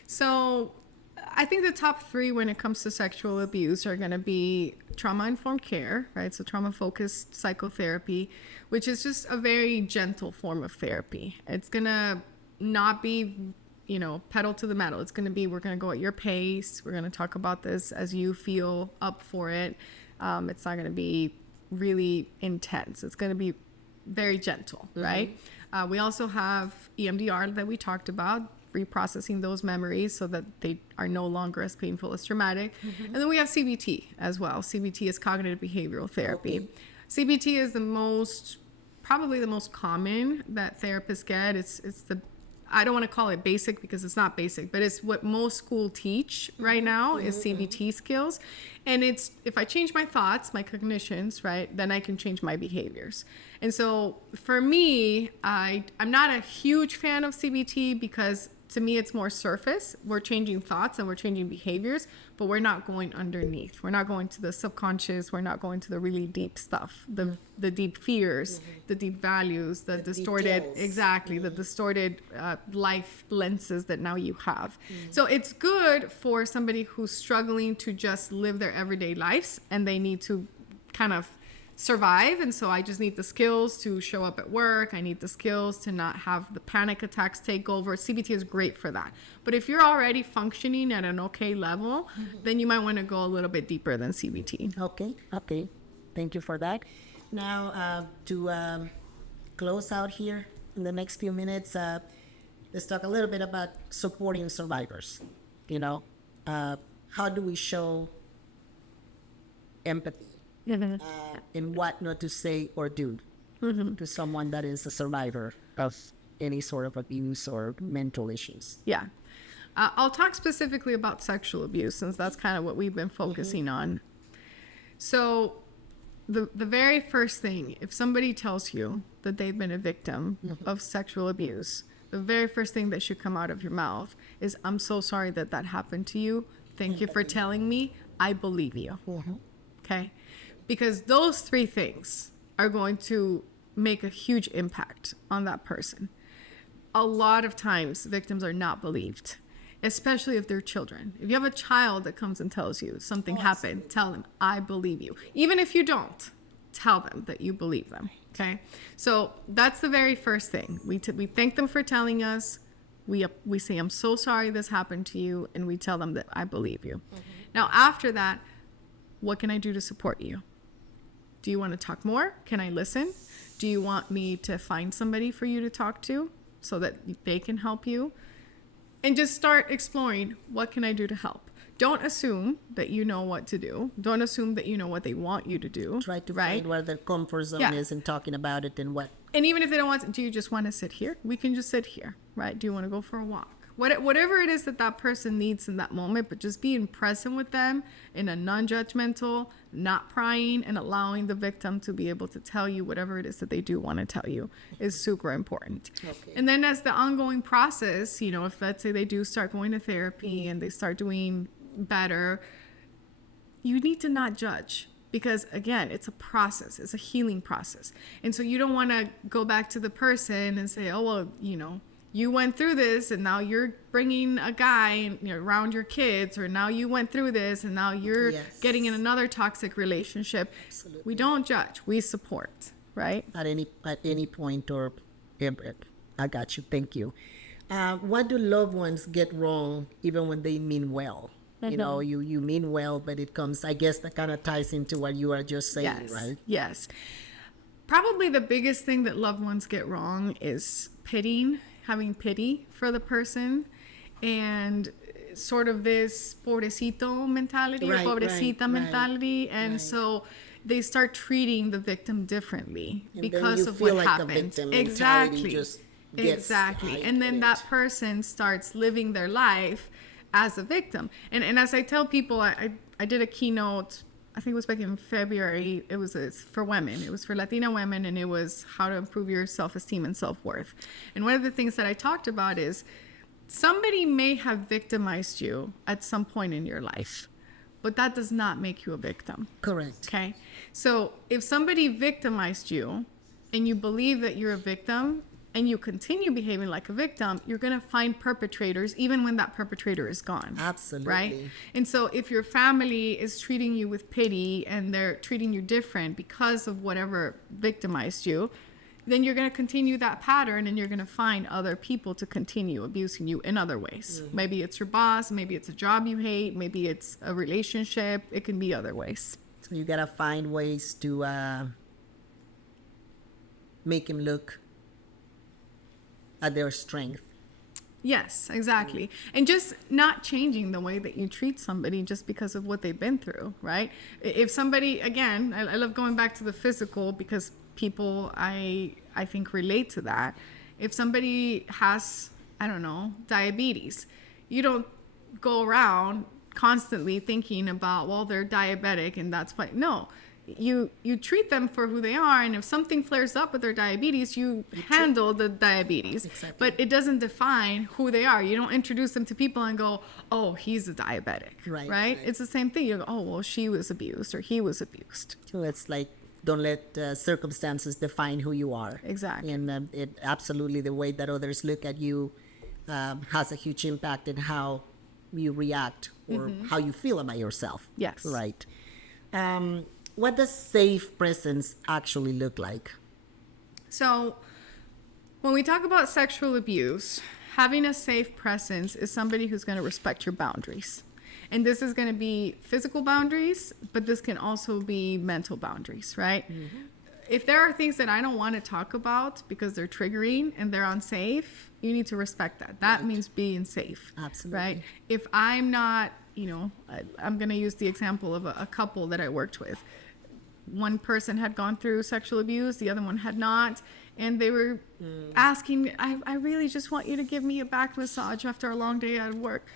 So I think the top three when it comes to sexual abuse are going to be trauma-informed care, right? So trauma-focused psychotherapy, which is just a very gentle form of therapy. It's going to not be, pedal to the metal. It's going to be, we're going to go at your pace. We're going to talk about this as you feel up for it. It's not going to be really intense. It's going to be very gentle, right? We also have EMDR that we talked about, reprocessing those memories so that they are no longer as painful as traumatic. And then we have CBT as well. CBT is cognitive behavioral therapy. CBT is probably the most common that therapists get. It's I don't want to call it basic because it's not basic, but it's what most schools teach right now is CBT skills. And it's, if I change my thoughts, my cognitions, right, then I can change my behaviors. And so for me, I'm not a huge fan of CBT because to me, it's more surface. We're changing thoughts and we're changing behaviors, but we're not going underneath. We're not going to the subconscious. We're not going to the really deep stuff, the deep fears, the deep values, the distorted, details. the distorted life lenses that now you have. So it's good for somebody who's struggling to just live their everyday lives and they need to kind of survive. And so I just need the skills to show up at work. I need the skills to not have the panic attacks take over. CBT is great for that. But if you're already functioning at an okay level, then you might want to go a little bit deeper than CBT. Okay. Thank you for that. Now, to close out here in the next few minutes, let's talk a little bit about supporting survivors. How do we show empathy? In what not to say or do to someone that is a survivor of any sort of abuse or mental issues. Yeah. I'll talk specifically about sexual abuse since that's kind of what we've been focusing on. So the very first thing, if somebody tells you that they've been a victim of sexual abuse, the very first thing that should come out of your mouth is, I'm so sorry that happened to you. Thank you for telling me. I believe you. Okay? Because those three things are going to make a huge impact on that person. A lot of times, victims are not believed, especially if they're children. If you have a child that comes and tells you something happened, tell them, I believe you. Even if you don't, tell them that you believe them, okay? So that's the very first thing. We thank them for telling us. We say, I'm so sorry this happened to you, and we tell them that I believe you. Now, after that, What can I do to support you? Do you want to talk more? Can I listen? Do you want me to find somebody for you to talk to so that they can help you? And just start exploring, what can I do to help? Don't assume that you know what to do. Don't assume that you know what they want you to do. Try to right? find where their comfort zone Yeah. is and talking about it and what. And even if they don't want to, do you just want to sit here? We can just sit here, right? Do you want to go for a walk? Whatever it is that that person needs in that moment, but just being present with them in a non-judgmental, not prying, and allowing the victim to be able to tell you whatever it is that they do want to tell you is super important. Okay. And then as the ongoing process, if let's say they do start going to therapy and they start doing better, you need to not judge. Because again, it's a process, it's a healing process. And so you don't want to go back to the person and say, oh, well, you went through this and now you're bringing a guy around your kids, or now you went through this and now you're Yes. getting in another toxic relationship. Absolutely. We don't judge, we support, right? At any point, or I got you. Thank you. What do loved ones get wrong even when they mean well? You mean well, but it comes, I guess that kind of ties into what you are just saying, Yes. right? Yes. Probably the biggest thing that loved ones get wrong is having pity for the person, and sort of this pobrecito mentality, Right, or pobrecita right, mentality. And right. so they start treating the victim differently And then because you of feel what like the happened. victim mentality Exactly. just gets Exactly. And then heightened. that person starts living their life as a victim. And as I tell people, I did a keynote, I think it was back in February. It's for women. It was for Latina women, and it was how to improve your self-esteem and self-worth. And one of the things that I talked about is somebody may have victimized you at some point in your life, but that does not make you a victim. Correct. Okay? So if somebody victimized you and you believe that you're a victim, and you continue behaving like a victim, you're going to find perpetrators even when that perpetrator is gone. Absolutely. Right? And so if your family is treating you with pity and they're treating you different because of whatever victimized you, then you're going to continue that pattern, and you're going to find other people to continue abusing you in other ways. Mm-hmm. Maybe it's your boss, maybe it's a job you hate, maybe it's a relationship. It can be other ways. So you gotta find ways to make him look at their strength. Yes, exactly. And just not changing the way that you treat somebody just because of what they've been through, right? If somebody, again, I love going back to the physical because people, I think, relate to that. If somebody has, I don't know, diabetes, you don't go around constantly thinking about, well, they're diabetic and that's why. No. You treat them for who they are, and if something flares up with their diabetes, you handle the diabetes. Exactly. But it doesn't define who they are. You don't introduce them to people and go, oh, he's a diabetic, right? It's the same thing. You go, oh, well, she was abused or he was abused. So it's like, don't let circumstances define who you are. Exactly. And it absolutely, the way that others look at you has a huge impact in how you react or how you feel about yourself. Yes. Right. What does safe presence actually look like? So when we talk about sexual abuse, having a safe presence is somebody who's going to respect your boundaries. And this is going to be physical boundaries, but this can also be mental boundaries, right? Mm-hmm. If there are things that I don't want to talk about because they're triggering and they're unsafe, you need to respect that. That means being safe. Absolutely. Right? If I'm not, I'm going to use the example of a couple that I worked with. One person had gone through sexual abuse, the other one had not. And they were asking, I really just want you to give me a back massage after a long day at work.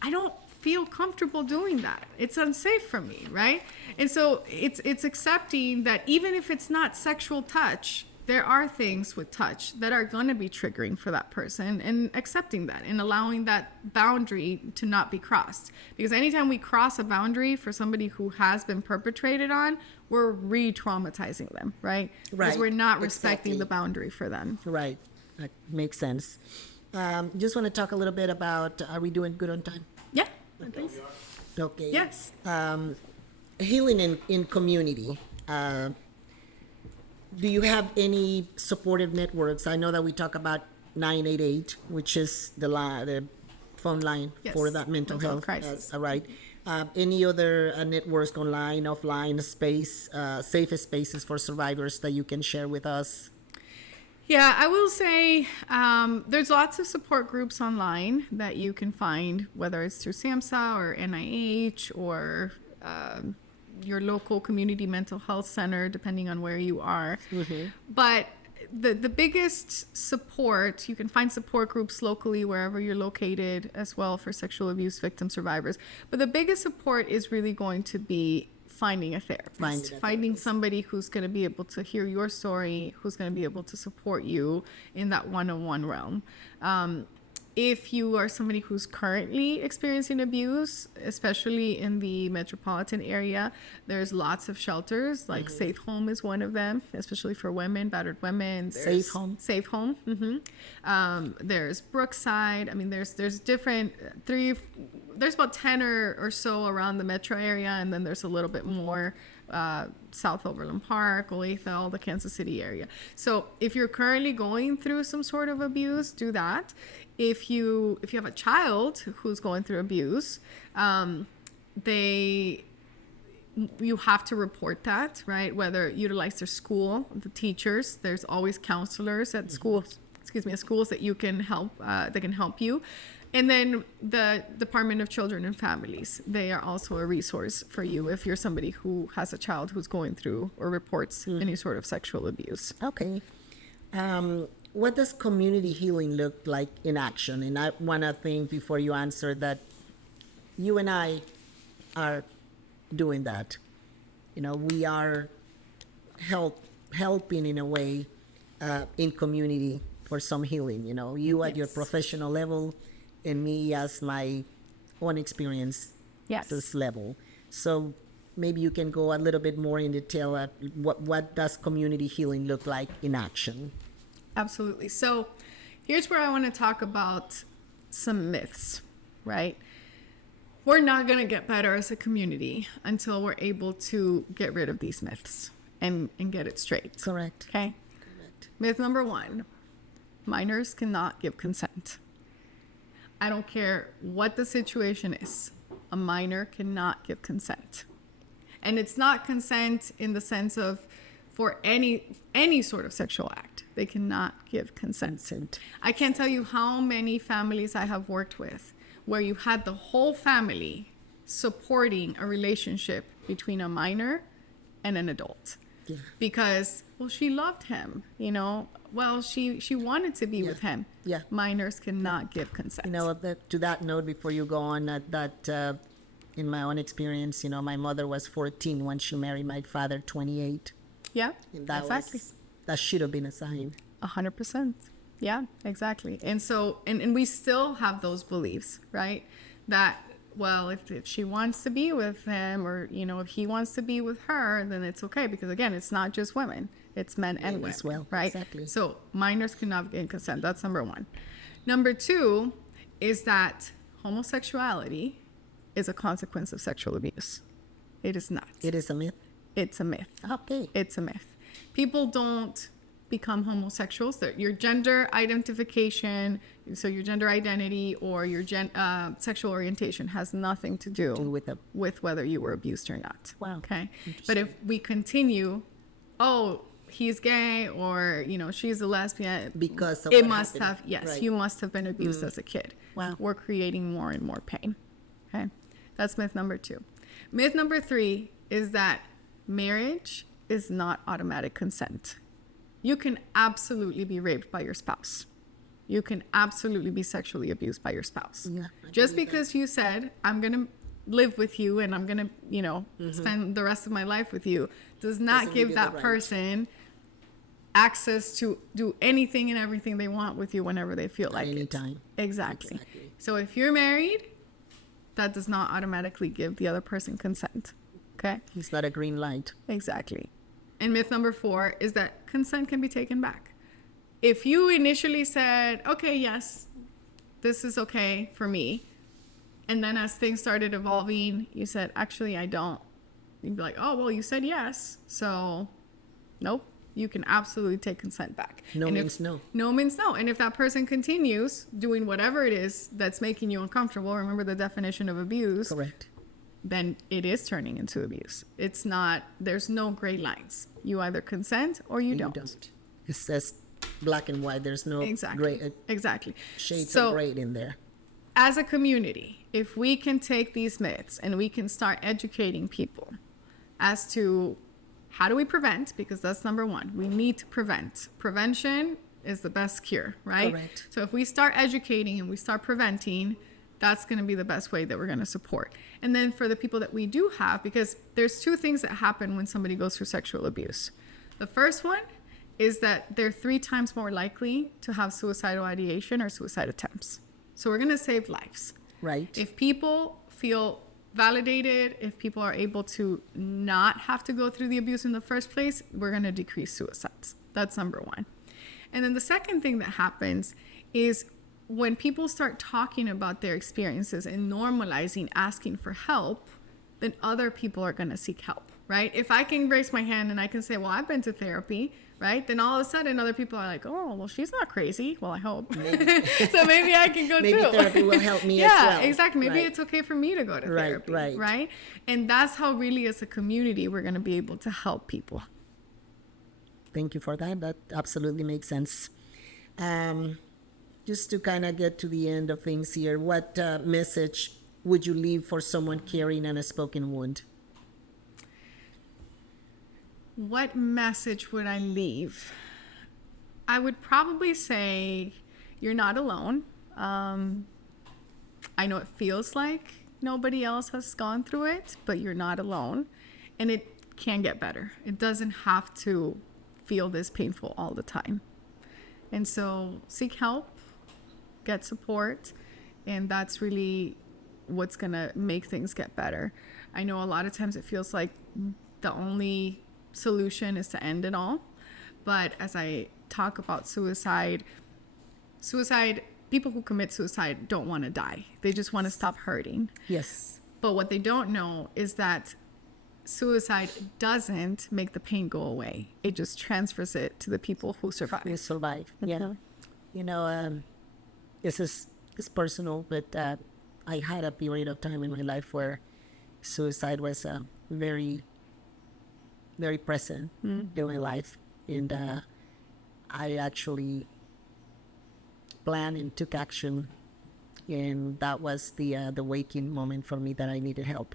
I don't feel comfortable doing that. It's unsafe for me, right? And so it's accepting that even if it's not sexual touch, there are things with touch that are going to be triggering for that person, and accepting that and allowing that boundary to not be crossed. Because anytime we cross a boundary for somebody who has been perpetrated on, we're re-traumatizing them, right? Because Right. we're not respecting Exactly. the boundary for them. Right. That makes sense. Just want to talk a little bit about, are we doing good on time? Yeah. Okay. Yes. Healing in community. Do you have any supportive networks? I know that we talk about 988, which is the phone line Yes, for that mental mental health. crisis. Right. Any other networks online, offline space, safe spaces for survivors that you can share with us? Yeah, I will say there's lots of support groups online that you can find, whether it's through SAMHSA or NIH or your local community mental health center, depending on where you are. But the biggest support, you can find support groups locally wherever you're located as well for sexual abuse victim survivors. But the biggest support is really going to be finding a therapist, finding somebody who's going to be able to hear your story, who's going to be able to support you in that one-on-one realm. If you are somebody who's currently experiencing abuse, especially in the metropolitan area, there's lots of shelters, like Safe Home is one of them, especially for women, battered women. Safe Home? Safe Home. There's Brookside. I mean, there's different, there's about 10 or so around the metro area, and then there's a little bit more South Overland Park, Olathe, all the Kansas City area. So if you're currently going through some sort of abuse, do that. If you have a child who's going through abuse, you have to report that, right? Whether utilize their school, the teachers. There's always counselors at schools. At schools that you can help. That can help you. And then the Department of Children and Families, they are also a resource for you if you're somebody who has a child who's going through or reports any sort of sexual abuse. Okay. What does community healing look like in action? And I want to think before you answer that you and I are doing that. We are helping in a way in community for some healing. You at your professional level, and me as my own experience this level. So maybe you can go a little bit more in detail at what does community healing look like in action? Absolutely. So here's where I want to talk about some myths, right? We're not going to get better as a community until we're able to get rid of these myths and get it straight. Correct. Okay? Correct. Myth number 1, minors cannot give consent. I don't care what the situation is. A minor cannot give consent. And it's not consent in the sense of for any sort of sexual act. They cannot give consent. I can't tell you how many families I have worked with where you had the whole family supporting a relationship between a minor and an adult. Yeah. Because, well, she loved him, well, she wanted to be with him. Yeah. Minors cannot give consent. To that note, before you go on, that in my own experience, my mother was 14 when she married my father, 28. Yeah, exactly. That should have been a sign. 100%. Yeah, exactly. And so, and we still have those beliefs, right? That, well, if she wants to be with him or, if he wants to be with her, then it's okay. Because again, it's not just women, it's men and women, as well. Right? Exactly. So minors cannot gain consent. That's number 1. Number 2 is that homosexuality is a consequence of sexual abuse. It is not. It is a myth? It's a myth. Okay. It's a myth. People don't become homosexuals. Your gender identification, so your gender identity or your sexual orientation has nothing to do with whether you were abused or not. Wow. Okay. But if we continue, he's gay or, she's a lesbian. Because of it must happened. have, yes, right. You must have been abused as a kid. Wow. We're creating more and more pain. Okay. That's myth number 2. Myth number 3 is that marriage is not automatic consent. You can absolutely be raped by your spouse. You can absolutely be sexually abused by your spouse. Yeah, just because you said, I'm going to live with you and I'm going to, spend the rest of my life with you, does not give that person access to do anything and everything they want with you whenever they feel like it. Anytime. Exactly. So if you're married, that does not automatically give the other person consent. Okay? It's not a green light. Exactly. And myth number 4 is that consent can be taken back. If you initially said, okay, yes, this is okay for me, and then as things started evolving, you said, actually, I don't. You'd be like, oh, well, you said yes, so nope. You can absolutely take consent back. No means no. No means no. And if that person continues doing whatever it is that's making you uncomfortable, remember the definition of abuse. Correct. then it is turning into abuse. It's not, there's no gray lines. You either consent or you don't. It says black and white. There's no Exactly. gray Exactly. shades So, of gray in there. as a community, if we can take these myths and we can start educating people as to how do we prevent, because that's number one. We need to prevent. Prevention is the best cure, right? Correct. So if we start educating and we start preventing, that's going to be the best way that we're going to support. And then for the people that we do have, because there's two things that happen when somebody goes through sexual abuse. The first one is that they're 3 times more likely to have suicidal ideation or suicide attempts. So we're going to save lives. Right. If people feel validated, if people are able to not have to go through the abuse in the first place, we're going to decrease suicides. That's number one. And then the second thing that happens is when people start talking about their experiences and normalizing asking for help, then other people are going to seek help, right? If I can raise my hand and I can say, well, I've been to therapy, right? Then all of a sudden other people are like, oh, well, she's not crazy. Well, I hope. So maybe I can go Maybe too. therapy will help me as well. Yeah, exactly. Maybe Right. it's okay for me to go to Right, therapy, right. right? And that's how really as a community we're going to be able to help people. Thank you for that. That absolutely makes sense. Just to kind of get to the end of things here, what message would you leave for someone carrying an unspoken wound? What message would I leave? I would probably say you're not alone. I know it feels like nobody else has gone through it, but you're not alone. And it can get better. It doesn't have to feel this painful all the time. And so seek help, get support, and that's really what's going to make things get better. I know a lot of times it feels like the only solution is to end it all. But as I talk about suicide, people who commit suicide don't want to die. They just want to stop hurting. Yes. But what they don't know is that suicide doesn't make the pain go away. It just transfers it to the people who survive. We survive. Yeah. You know, this is personal, but I had a period of time in my life where suicide was very, very present in my life. And I actually planned and took action. And that was the waking moment for me that I needed help.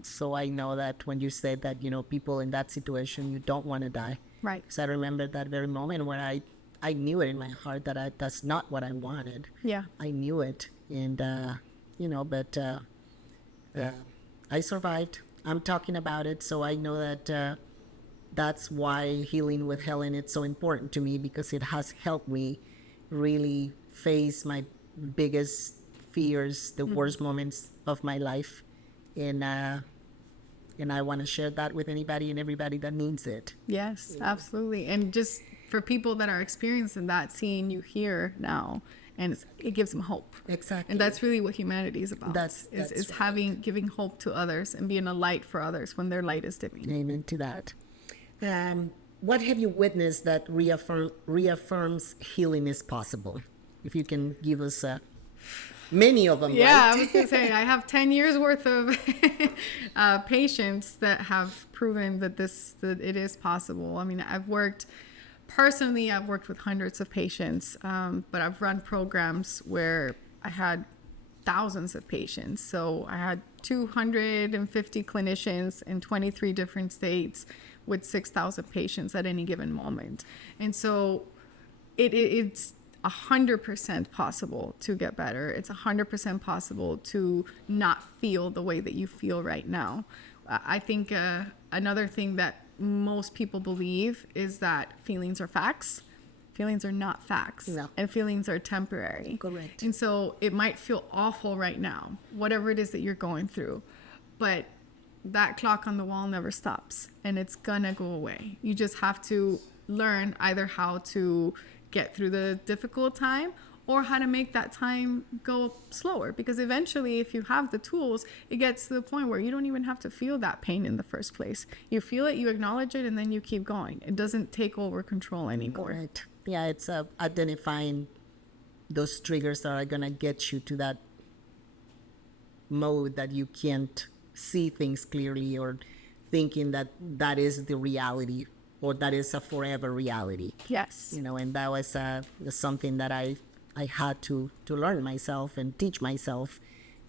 So I know that when you said that, you know, people in that situation, you don't want to die. Right. Because I remember that very moment where I knew it in my heart that that's not what I wanted. Yeah. I knew it. And, you know, but I survived. I'm talking about it. So I know that that's why Healing with Helen is so important to me, because it has helped me really face my biggest fears, the worst moments of my life. And I want to share that with anybody and everybody that needs it. Yes, absolutely. And just for people that are experiencing that, seeing you here now, and it gives them hope. Exactly. And that's really what humanity is about. That's right. Giving hope to others and being a light for others when their light is dimming. Amen to that. What have you witnessed that reaffirms healing is possible? If you can give us many of them. Yeah, right? I was going to say, I have 10 years worth of patients that have proven that it is possible. I mean, I've worked with hundreds of patients, but I've run programs where I had thousands of patients. So I had 250 clinicians in 23 different states with 6,000 patients at any given moment. And so it's 100% possible to get better. It's 100% possible to not feel the way that you feel right now. I think another thing that most people believe is that feelings are facts. Feelings are not facts. No. And feelings are temporary. Correct. And so it might feel awful right now, whatever it is that you're going through. But that clock on the wall never stops, and it's gonna go away. You just have to learn either how to get through the difficult time or how to make that time go slower, because eventually, if you have the tools, it gets to the point where you don't even have to feel that pain in the first place. You feel it, you acknowledge it, and then you keep going. It doesn't take over control anymore. Right. Yeah, it's identifying those triggers that are going to get you to mode that you can't see things clearly, or thinking that that is the reality, or that is a forever reality. Yes. And that was something that I had to learn myself and teach myself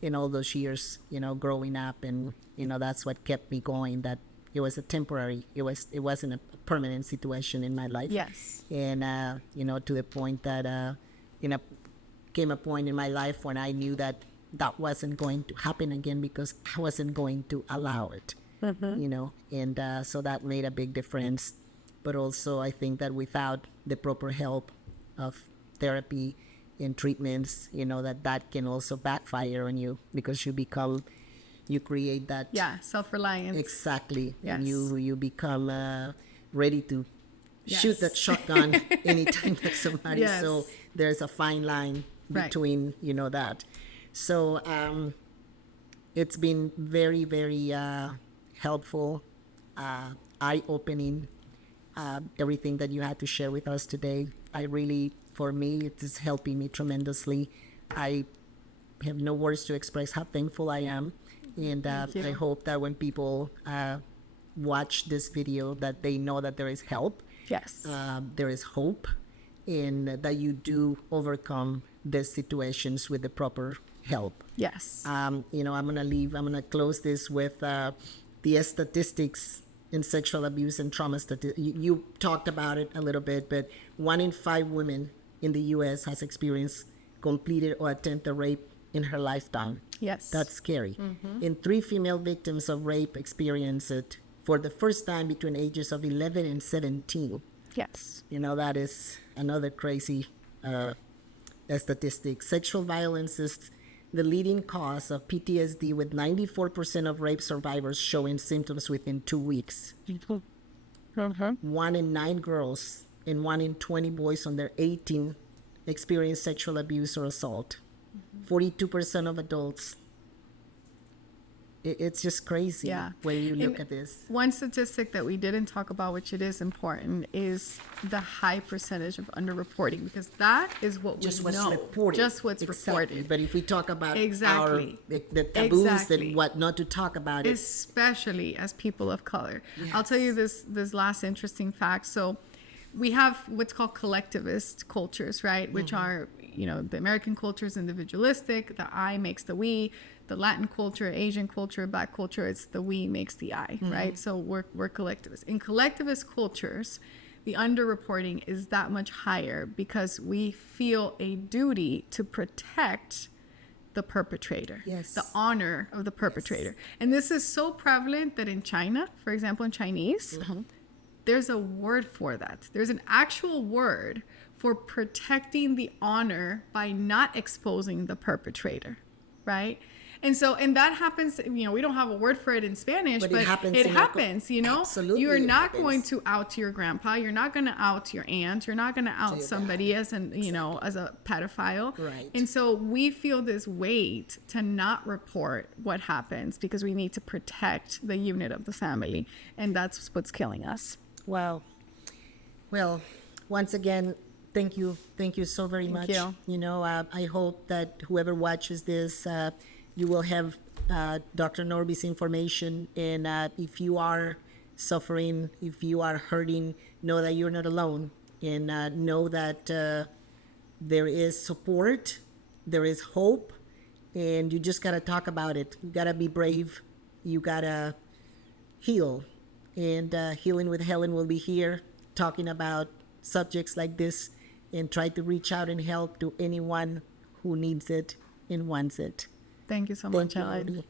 in all those years, growing up. And that's what kept me going, that it was a temporary, it wasn't a permanent situation in my life. Yes. And to the point that came a point in my life when I knew that that wasn't going to happen again, because I wasn't going to allow it. And so that made a big difference. But also, I think that without the proper help of therapy and treatments, that can also backfire on you, because you create that. Yeah, self-reliance. Exactly. Yes. And you become ready to Yes. shoot that shotgun anytime that somebody. Yes. So there's a fine line Right. between, that. So it's been very, very helpful, eye-opening, everything that you had to share with us today. For me, it is helping me tremendously. I have no words to express how thankful I am. And Thank you. I hope that when people watch this video, that they know that there is help, Yes. there is hope, and that you do overcome these situations with the proper help. Yes. I'm gonna close this with the statistics in sexual abuse and trauma statistics. You talked about it a little bit, but 1 in 5 women in the U.S. has experienced completed or attempted rape in her lifetime. Yes. That's scary. And 3 female victims of rape experienced it for the first time between ages of 11 and 17. Yes. That is another crazy statistic. Sexual violence is the leading cause of PTSD, with 94% of rape survivors showing symptoms within 2 weeks. 1 in 9 girls and 1 in 20 boys under 18 experience sexual abuse or assault. 42% of adults. It's just crazy. Yeah. When you look And at this. one statistic that we didn't talk about, which it is important, is the high percentage of underreporting, because that is what Just we what's know. reported. Just what's Exactly. reported. But if we talk about Exactly. the taboos Exactly. and what not to talk about, it. Especially as people of color. Yes. I'll tell you this last interesting fact. So we have what's called collectivist cultures, right? Which are, the American culture is individualistic, the I makes the we. The Latin culture, Asian culture, Black culture, it's the we makes the I, right? So we're collectivists. In collectivist cultures, the underreporting is that much higher, because we feel a duty to protect the perpetrator, Yes. the honor of the perpetrator. And this is so prevalent that in China, for example, in Chinese, there's a word for that. There's an actual word for protecting the honor by not exposing the perpetrator, right? And that happens, we don't have a word for it in Spanish, but it happens, Absolutely, You are it not happens. going to out your grandpa. You're not going to out your aunt. You're not going to out your somebody as as a pedophile. Right. And so we feel this weight to not report what happens, because we need to protect the unit of the family. And that's what's killing us. Wow. Well, once again, thank you so very much. you. I hope that whoever watches this, you will have Dr. Norby's information, and if you are suffering, if you are hurting, know that you're not alone, and know that there is support, there is hope, and you just gotta talk about it. You gotta be brave. You gotta heal. And Healing with Helen will be here talking about subjects like this, and try to reach out and help to anyone who needs it and wants it. Thank you so Thank much, you, Helen. Norby.